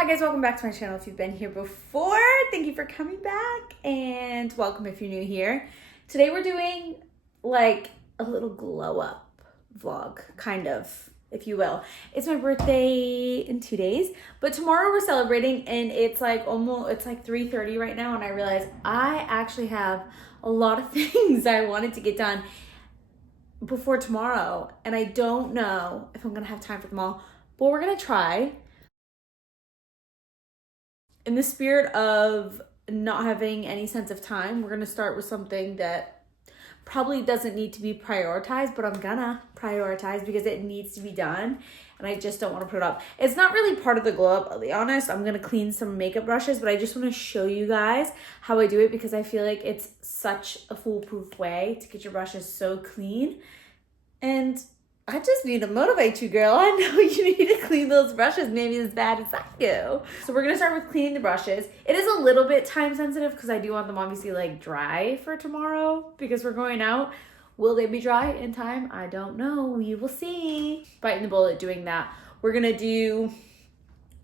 Hi guys, welcome back to my channel. If you've been here before, thank you for coming back, and welcome if you're new here. Today we're doing like a little glow up vlog, kind of, if you will. It's my birthday in 2 days, but tomorrow we're celebrating, and it's like 3:30 right now, and I realize I actually have a lot of things I wanted to get done before tomorrow, and I don't know if I'm gonna have time for them all, but we're gonna try. In the spirit of not having any sense of time, we're gonna start with something that probably doesn't need to be prioritized, but I'm gonna prioritize because it needs to be done, and I just don't want to put it up. It's not really part of the glow up, I'll be honest. I'm gonna clean some makeup brushes, but I just want to show you guys how I do it because I feel like it's such a foolproof way to get your brushes so clean. And I just need to motivate you, girl. I know you need to clean those brushes maybe as bad as I do. So we're gonna start with cleaning the brushes. It is a little bit time sensitive because I do want them obviously like dry for tomorrow because we're going out. Will they be dry in time? I don't know. We will see. Biting the bullet doing that. We're gonna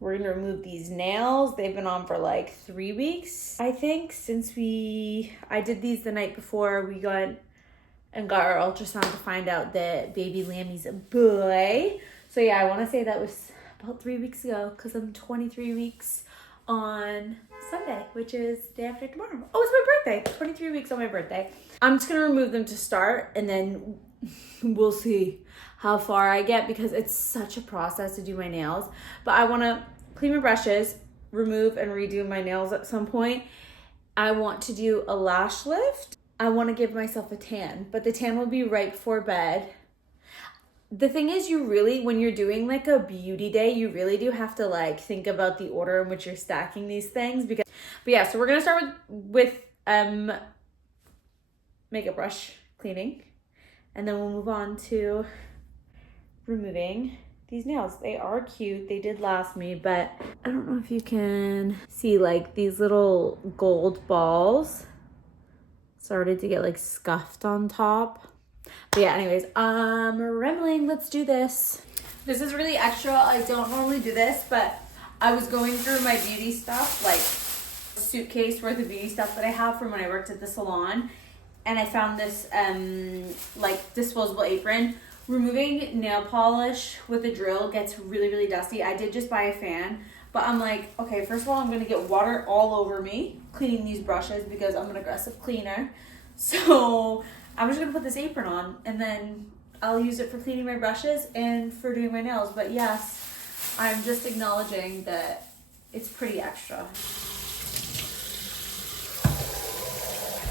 remove these nails. They've been on for like 3 weeks, I think, since I did these the night before we got our ultrasound to find out that baby Lammy's a boy. So yeah, I want to say that was about 3 weeks ago because I'm 23 weeks on Sunday, which is the day after tomorrow. Oh, it's my birthday. 23 weeks on my birthday. I'm just going to remove them to start, and then we'll see how far I get because it's such a process to do my nails. But I want to clean my brushes, remove and redo my nails at some point. I want to do a lash lift. I want to give myself a tan, but the tan will be right before bed. The thing is, when you're doing like a beauty day, you really do have to like think about the order in which you're stacking these things. But yeah, so we're going to start with makeup brush cleaning, and then we'll move on to removing these nails. They are cute. They did last me, but I don't know if you can see like these little gold balls started to get like scuffed on top. But yeah, anyways, I'm rambling. Let's do this. This is really extra. I don't normally do this, but I was going through my beauty stuff, like a suitcase worth of beauty stuff that I have from when I worked at the salon, and I found this like disposable apron. Removing nail polish with a drill gets really, really dusty. I did just buy a fan, but I'm like, okay, first of all, I'm gonna get water all over me cleaning these brushes because I'm an aggressive cleaner. So I'm just gonna put this apron on, and then I'll use it for cleaning my brushes and for doing my nails. But yes, I'm just acknowledging that it's pretty extra.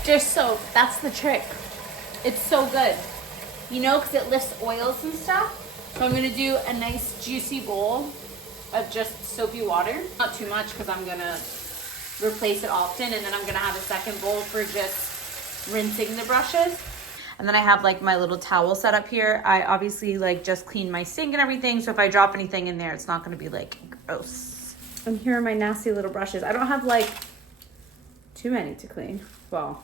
Just soap, that's the trick. It's so good, you know, because it lifts oils and stuff. So I'm gonna do a nice juicy bowl of just soapy water. Not too much because I'm gonna replace it often, and then I'm gonna have a second bowl for just rinsing the brushes. And then I have like my little towel set up here. I obviously like just cleaned my sink and everything, so if I drop anything in there, it's not gonna be like gross. And here are my nasty little brushes. I don't have like too many to clean. Well,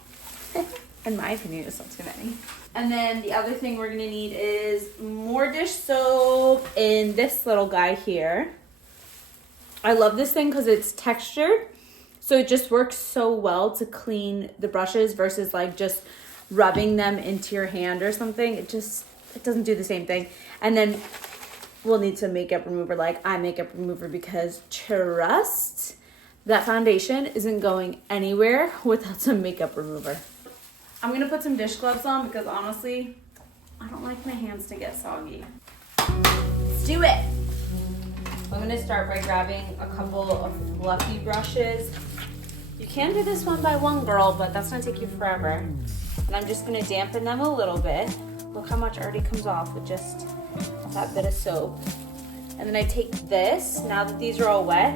in my opinion, it's not too many. And then the other thing we're gonna need is more dish soap in this little guy here. I love this thing because it's textured, so it just works so well to clean the brushes versus like just rubbing them into your hand or something. It doesn't do the same thing. And then we'll need some makeup remover, like eye makeup remover, because trust, that foundation isn't going anywhere without some makeup remover. I'm gonna put some dish gloves on because honestly, I don't like my hands to get soggy. Let's do it. I'm gonna start by grabbing a couple of fluffy brushes. You can do this one by one, girl, but that's gonna take you forever. And I'm just gonna dampen them a little bit. Look how much already comes off with just that bit of soap. And then I take this, now that these are all wet,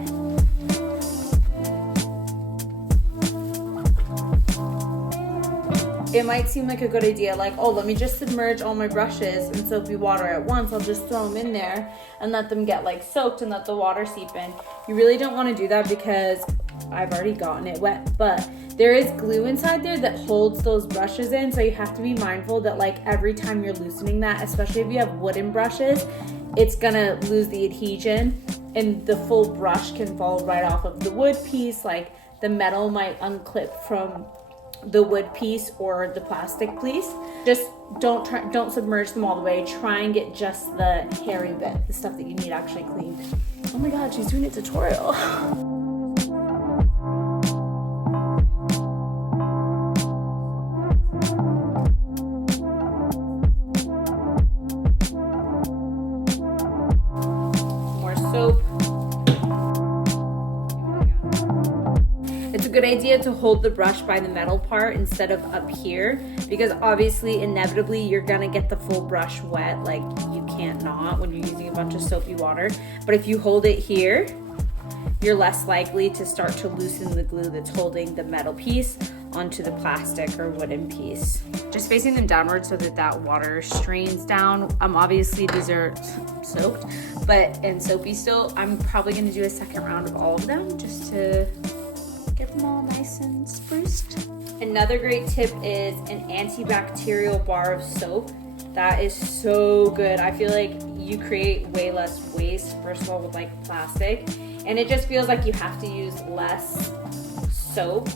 it might seem like a good idea, like, oh, let me just submerge all my brushes in soapy water at once. I'll just throw them in there and let them get like soaked and let the water seep in. You really don't want to do that because I've already gotten it wet, but there is glue inside there that holds those brushes in, so you have to be mindful that like every time you're loosening that, especially if you have wooden brushes, it's gonna lose the adhesion and the full brush can fall right off of the wood piece. Like the metal might unclip from the wood piece or the plastic piece. Just don't submerge them all the way. Try and get just the hairy bit, the stuff that you need actually cleaned. Oh my god, she's doing a tutorial. Soap. It's a good idea to hold the brush by the metal part instead of up here, because obviously inevitably you're gonna get the full brush wet. Like you can't not when you're using a bunch of soapy water, but if you hold it here, you're less likely to start to loosen the glue that's holding the metal piece onto the plastic or wooden piece. Just facing them downward so that that water strains down. Obviously these are soaked, and soapy still. I'm probably gonna do a second round of all of them just to get them all nice and spruced. Another great tip is an antibacterial bar of soap. That is so good. I feel like you create way less waste, first of all, with like plastic, and it just feels like you have to use less soap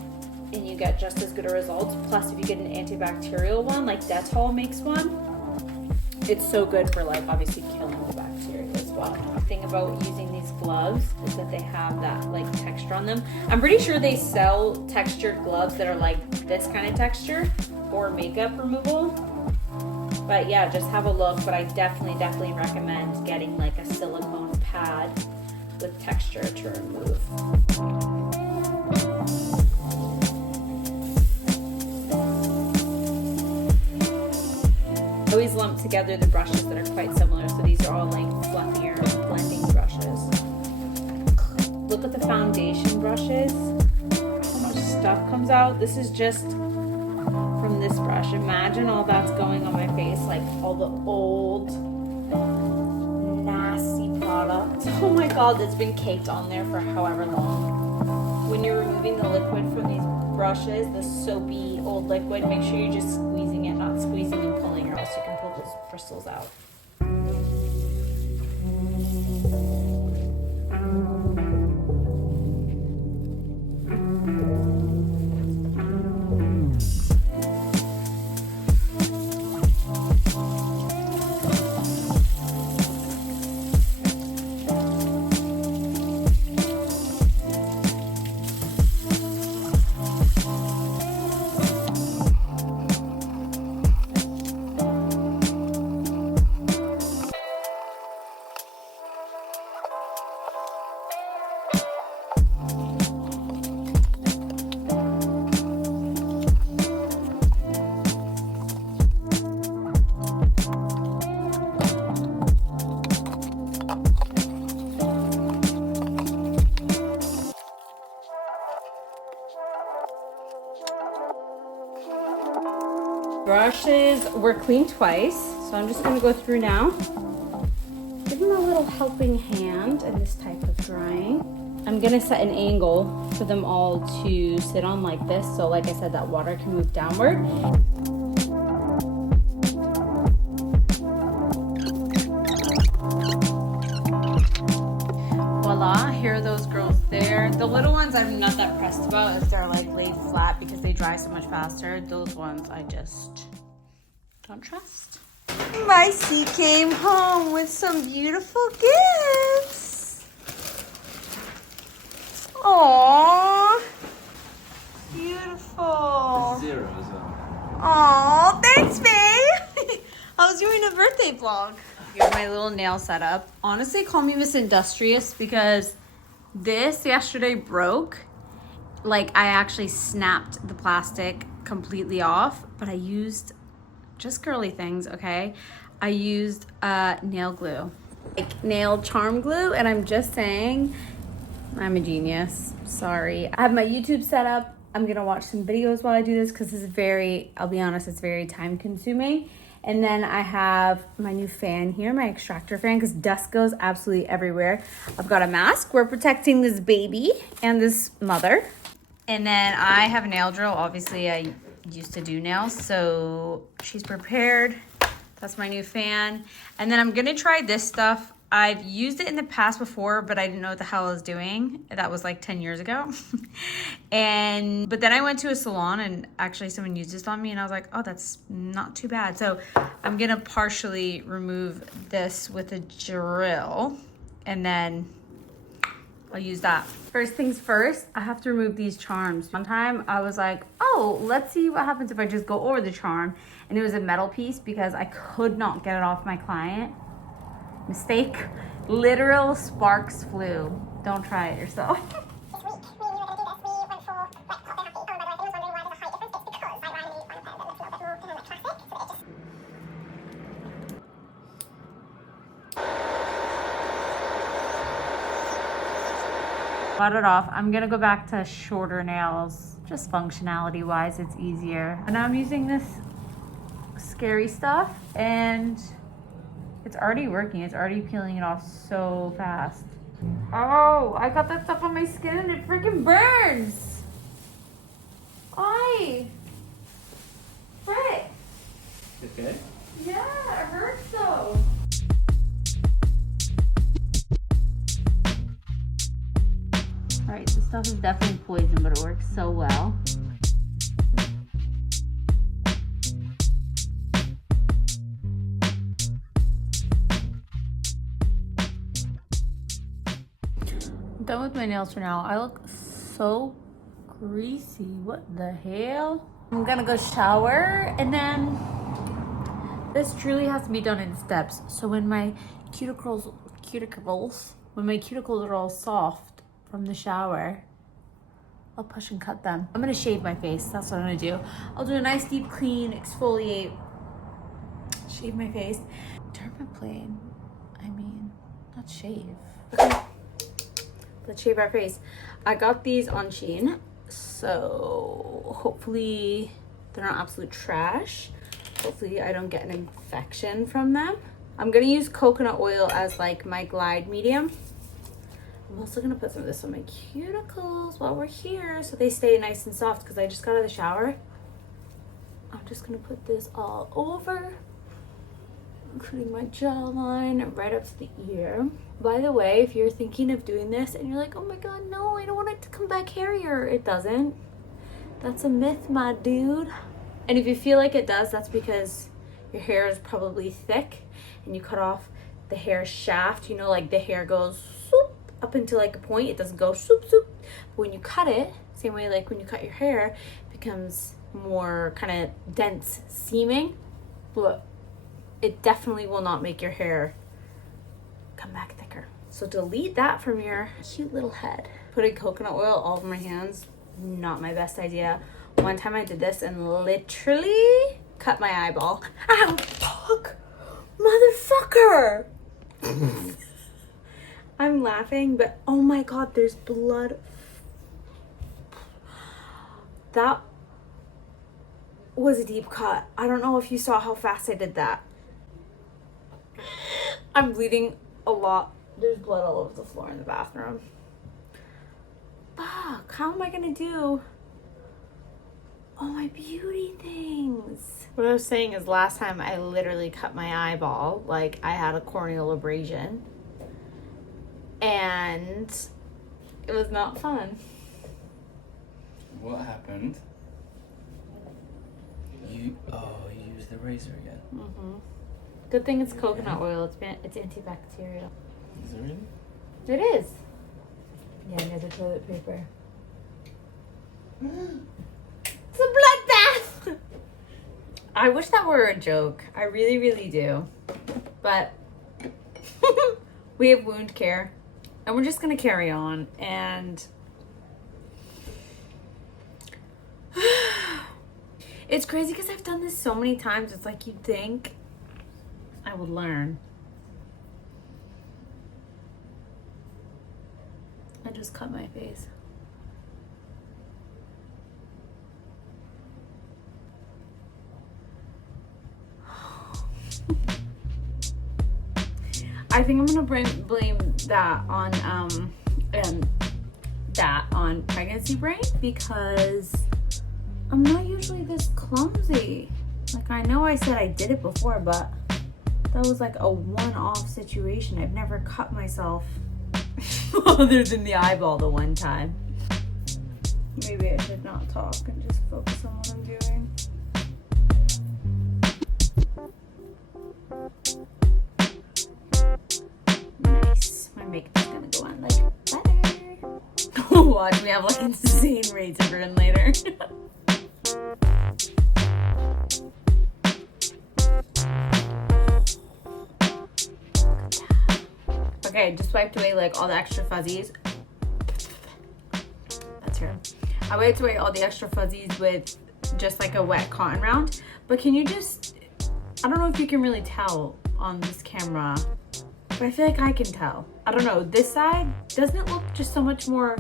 and you get just as good a result. Plus, if you get an antibacterial one, like Dettol makes one, it's so good for like obviously killing the bacteria as well. The thing about using these gloves is that they have that like texture on them. I'm pretty sure they sell textured gloves that are like this kind of texture or makeup removal. But yeah, just have a look. But I definitely recommend getting like a silicone pad with texture to remove. I always lump together the brushes that are quite similar, so these are all like fluffier blending brushes. Look at the foundation brushes, how much stuff comes out. This is just from this brush. Imagine all that's going on my face, like all the old nasty product. Oh my god, that's been caked on there for however long. When you're removing the liquid from these brushes, the soapy old liquid, make sure you're just squeezing it, not squeezing and pulling, or else you can pull those bristles out. Brushes were cleaned twice, so I'm just gonna go through now. Give them a little helping hand in this type of drying. I'm gonna set an angle for them all to sit on like this, so like I said, that water can move downward. Voila, here are those girls there. The little ones I'm not that pressed about if they're like laid flat because they dry so much faster. Those ones I just don't trust. Micey came home with some beautiful gifts. Aww, beautiful. Zero as well. Aww, thanks, babe. I was doing a birthday vlog. Here's my little nail setup. Honestly, call me Miss Industrious because this yesterday broke. Like, I actually snapped the plastic completely off, but I used just girly things, okay? I used nail glue, like nail charm glue, and I'm just saying, I'm a genius. Sorry. I have my YouTube set up. I'm gonna watch some videos while I do this because this is very, I'll be honest, it's very time consuming. And then I have my new fan here, my extractor fan, because dust goes absolutely everywhere. I've got a mask. We're protecting this baby and this mother. And then I have a nail drill. Obviously, I used to do nails, so she's prepared. That's my new fan. And then I'm gonna try this stuff. I've used it in the past before, but I didn't know what the hell I was doing. That was like 10 years ago. But then I went to a salon and actually someone used this on me and I was like, oh, that's not too bad. So I'm gonna partially remove this with a drill and then I'll use that. First things first, I have to remove these charms. One time I was like, oh, let's see what happens if I just go over the charm. And it was a metal piece because I could not get it off my client. Mistake. Literal sparks flew. Don't try it yourself. Got it off. I'm gonna go back to shorter nails, just functionality wise, it's easier. And now I'm using this scary stuff and it's already working. It's already peeling it off so fast. Oh, I got that stuff on my skin and it freaking burns. Why? What? Okay. Yeah, it hurts though. Alright, this stuff is definitely poison, but it works so well. I'm done with my nails for now. I look so greasy. What the hell? I'm gonna go shower and then this truly has to be done in steps. So when my cuticles are all soft from the shower, I'll push and cut them. I'm gonna shave my face. That's what I'm gonna do. I'll do a nice deep clean, exfoliate, shave my face. Dermaplane. I mean, not shave. Okay. Let's shave our face. I got these on Shein, so hopefully they're not absolute trash. Hopefully I don't get an infection from them. I'm gonna use coconut oil as like my glide medium. I'm also gonna put some of this on my cuticles while we're here so they stay nice and soft because I just got out of the shower. I'm just gonna put this all over, including my jawline right up to the ear. By the way, if you're thinking of doing this and you're like, oh my god, no, I don't want it to come back hairier, it doesn't. That's a myth, my dude. And if you feel like it does, that's because your hair is probably thick and you cut off the hair shaft. You know, like the hair goes swoop up into like a point. It doesn't go swoop swoop. But when you cut it, same way like when you cut your hair, it becomes more kind of dense seaming. But it definitely will not make your hair come back thicker. So delete that from your cute little head. Putting coconut oil all over my hands, not my best idea. One time I did this and literally cut my eyeball. Ow, fuck, motherfucker. I'm laughing, but oh my god, there's blood. That was a deep cut. I don't know if you saw how fast I did that. I'm bleeding a lot. There's blood all over the floor in the bathroom. Fuck, how am I gonna do all my beauty things? What I was saying is last time I literally cut my eyeball, like I had a corneal abrasion. And it was not fun. What happened? You used the razor again. Mm-hmm. Good thing it's coconut oil. It's antibacterial. Is it really? It is. Yeah, near the toilet paper. It's a bloodbath. I wish that were a joke. I really, really do. But we have wound care, and we're just gonna carry on. And it's crazy because I've done this so many times. It's like you'd think I would learn. I just cut my face. I think I'm gonna blame that on on pregnancy brain because I'm not usually this clumsy. Like, I know I said I did it before, but that was like a one-off situation. I've never cut myself other than the eyeball the one time. Maybe I should not talk and just focus on what I'm doing. Nice. My makeup's gonna go on like butter. Watch me have like insane razor burn later. Okay, just wiped away like all the extra fuzzies. That's her. I wiped away all the extra fuzzies with just like a wet cotton round. But can you just, I don't know if you can really tell on this camera, but I feel like I can tell. I don't know, this side, doesn't it look just so much more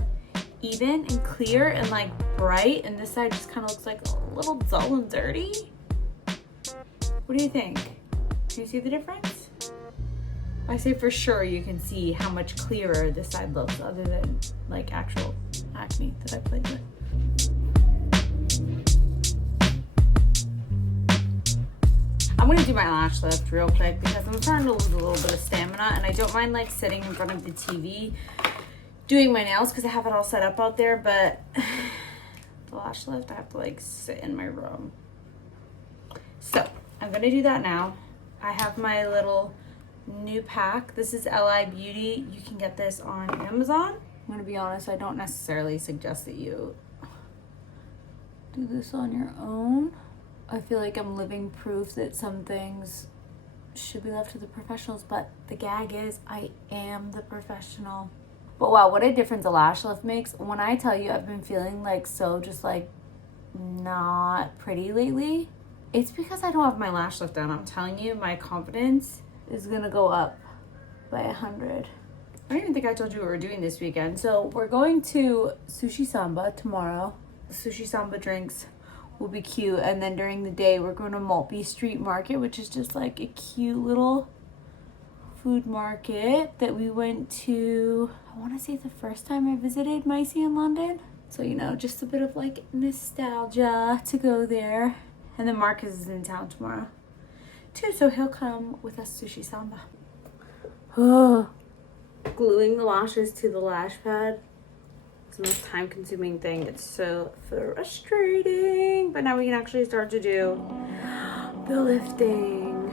even and clear and like bright? And this side just kind of looks like a little dull and dirty. What do you think? Can you see the difference? I say for sure you can see how much clearer this side looks other than like actual acne that I played with. I'm gonna do my lash lift real quick because I'm starting to lose a little bit of stamina, and I don't mind like sitting in front of the TV doing my nails because I have it all set up out there, but the lash lift I have to like sit in my room. So I'm gonna do that now. I have my little new pack. This is LI Beauty. You can get this on Amazon. I'm gonna be honest, I don't necessarily suggest that you do this on your own. I feel like I'm living proof that some things should be left to the professionals, but the gag is I am the professional. But wow, what a difference a lash lift makes. When I tell you I've been feeling like so just like not pretty lately, it's because I don't have my lash lift on. I'm telling you, my confidence is gonna go up by 100. I don't even think I told you what we're doing this weekend. So we're going to Sushi Samba tomorrow. Sushi Samba drinks will be cute. And then during the day, we're going to Maltby Street Market, which is just like a cute little food market that we went to, I wanna say the first time I visited Micey in London. So, you know, just a bit of like nostalgia to go there. And then Marcus is in town tomorrow too, so he'll come with us Sushi Samba. Oh, gluing the lashes to the lash pad is the most time-consuming thing. It's so frustrating, but now we can actually start to do the lifting.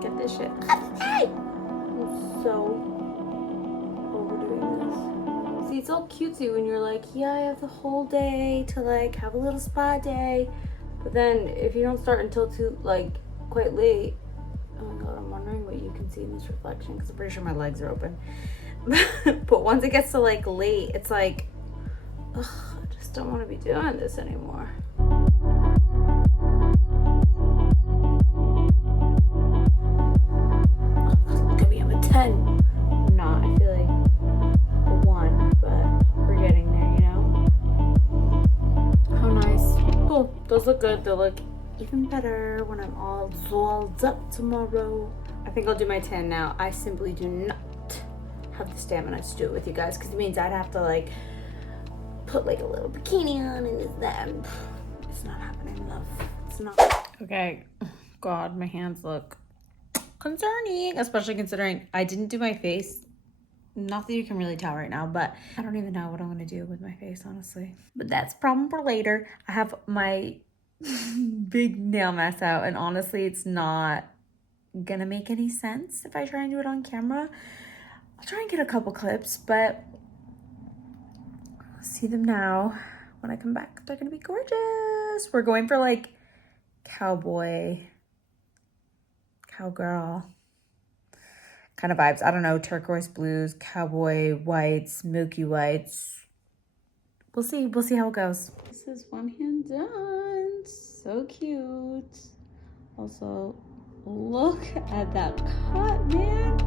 Get this shit. I'm so see, it's all cutesy when you're like, yeah, I have the whole day to like have a little spa day, but then if you don't start until quite late, oh my god, I'm wondering what you can see in this reflection because I'm pretty sure my legs are open. But once it gets to like late, it's like, ugh, I just don't want to be doing this anymore. Look at me, I'm a 10. I'm not, I feel like 1, but we're getting there, you know? How nice. Cool, those look good. They'll look even better when I'm all zolled up tomorrow. I think I'll do my tan now. I simply do not have the stamina to do it with you guys because it means I'd have to like put like a little bikini on and that. It's not happening, love. It's not. Okay, God, my hands look concerning, especially considering I didn't do my face. Not that you can really tell right now, but I don't even know what I'm gonna do with my face, honestly. But that's a problem for later. I have my big nail mess out, and honestly, it's not gonna make any sense if I try and do it on camera. I'll try and get a couple clips, but I'll see them now. When I come back, they're gonna be gorgeous. We're going for like cowboy, cowgirl kind of vibes. I don't know, turquoise blues, cowboy whites, milky whites. We'll see how it goes. This is one hand done. So cute. Also, look at that cut, man.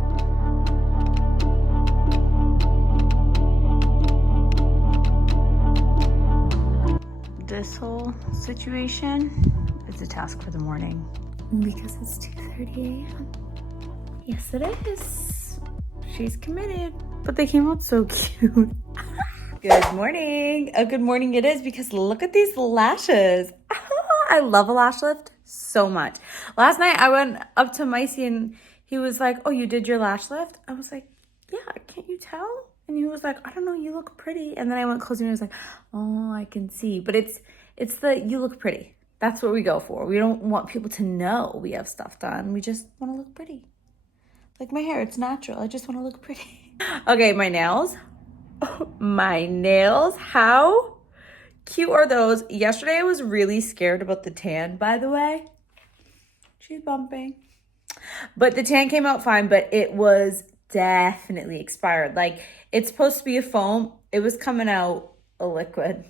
This whole situation is a task for the morning. because it's 2:30 a.m. Yes, it is. She's committed. But they came out so cute. Good morning. A good morning it is because look at these lashes. I love a lash lift so much. Last night I went up to Micey and he was like, oh, you did your lash lift? I was like, yeah, can't you tell? And he was like, I don't know, you look pretty. And then I went closer and he was like, oh, I can see. But it's the you look pretty. That's what we go for. We don't want people to know we have stuff done. We just want to look pretty. Like my hair, it's natural. I just want to look pretty. Okay, my nails. My nails, how cute are those? Yesterday I was really scared about the tan, by the way. She's bumping. But the tan came out fine, but it was definitely expired. Like, it's supposed to be a foam. It was coming out a liquid,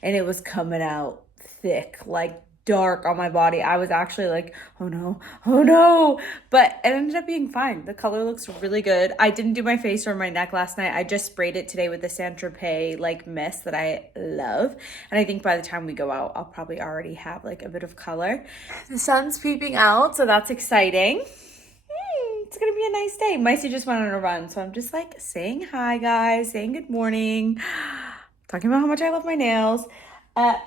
and it was coming out thick, like dark on my body. I was actually like, oh no. But it ended up being fine. The color looks really good. I didn't do my face or my neck last night. I just sprayed it today with the Saint-Tropez like mist that I love. And I think by the time we go out, I'll probably already have like a bit of color. The sun's peeping out, so that's exciting. It's gonna be a nice day. Micey just went on a run, so I'm just like saying hi, guys, saying good morning, talking about how much I love my nails.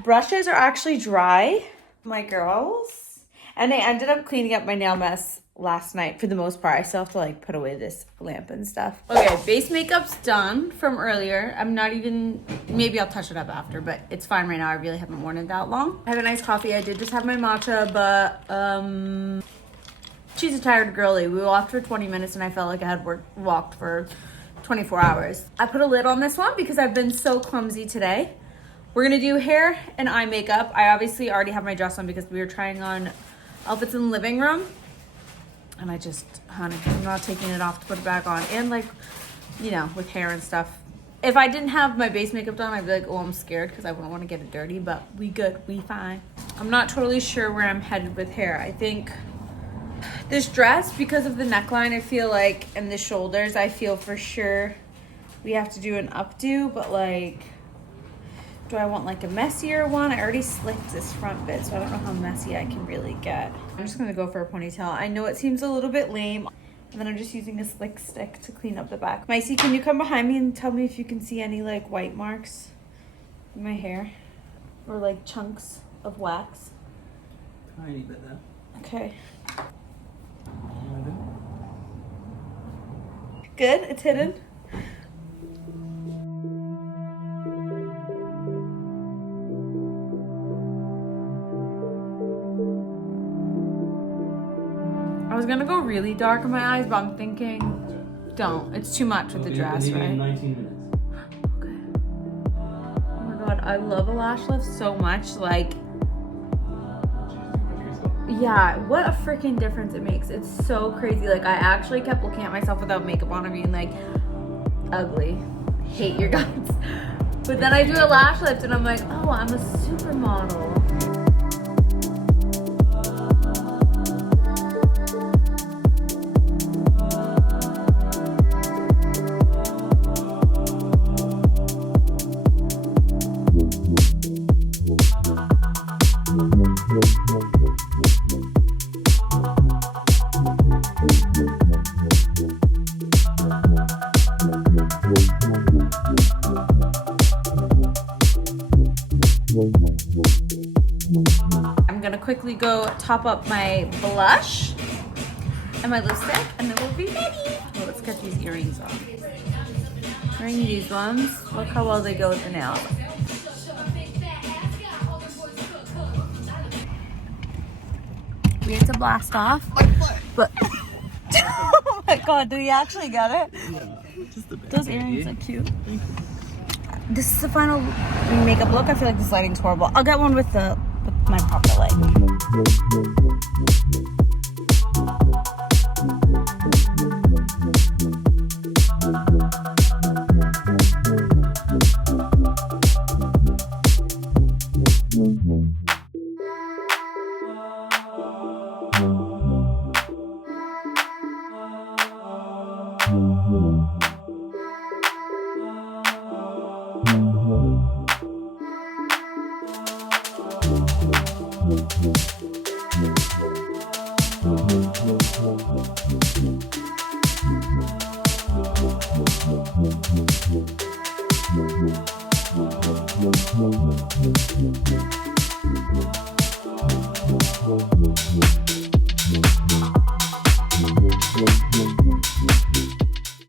Brushes are actually dry, my girls, and I ended up cleaning up my nail mess last night for the most part. I still have to like put away this lamp and stuff. Okay, base makeup's done from earlier. I'm not even, maybe I'll touch it up after, but it's fine right now. I really haven't worn it that long. I have a nice coffee. I did just have my matcha, but she's a tired girly. We walked for 20 minutes and I felt like I had walked for 24 hours. I put a lid on this one because I've been so clumsy today. We're gonna do hair and eye makeup. I obviously already have my dress on because we were trying on outfits in the living room. And I just, honey, I'm not taking it off to put it back on. And like, you know, with hair and stuff. If I didn't have my base makeup done, I'd be like, oh, I'm scared because I wouldn't want to get it dirty, but we good, we fine. I'm not totally sure where I'm headed with hair. I think this dress, because of the neckline, I feel like, and the shoulders, I feel for sure we have to do an updo, but like, do I want like a messier one? I already slicked this front bit, so I don't know how messy I can really get. I'm just gonna go for a ponytail. I know it seems a little bit lame, and then I'm just using a slick stick to clean up the back. Micey, can you come behind me and tell me if you can see any like white marks in my hair? Or like chunks of wax? Tiny bit there. Okay. Good, it's hidden. I was gonna go really dark in my eyes, but I'm thinking, don't. It's too much with the dress, right? 19 minutes. Okay. Oh my god, I love a lash lift so much. Like, yeah, what a freaking difference it makes. It's so crazy. Like, I actually kept looking at myself without makeup on and being like, ugly. Hate your guts. But then I do a lash lift and I'm like, oh, I'm a supermodel. I'm gonna quickly go top up my blush and my lipstick and then we'll be ready. Well, let's get these earrings on. Wearing these ones. Look how well they go with the nails. We have to blast off. But oh my god, do you actually get it? Yeah, just a bit. Those earrings are cute. This is the final makeup look. I feel like this lighting's horrible. I'll get one with my proper light.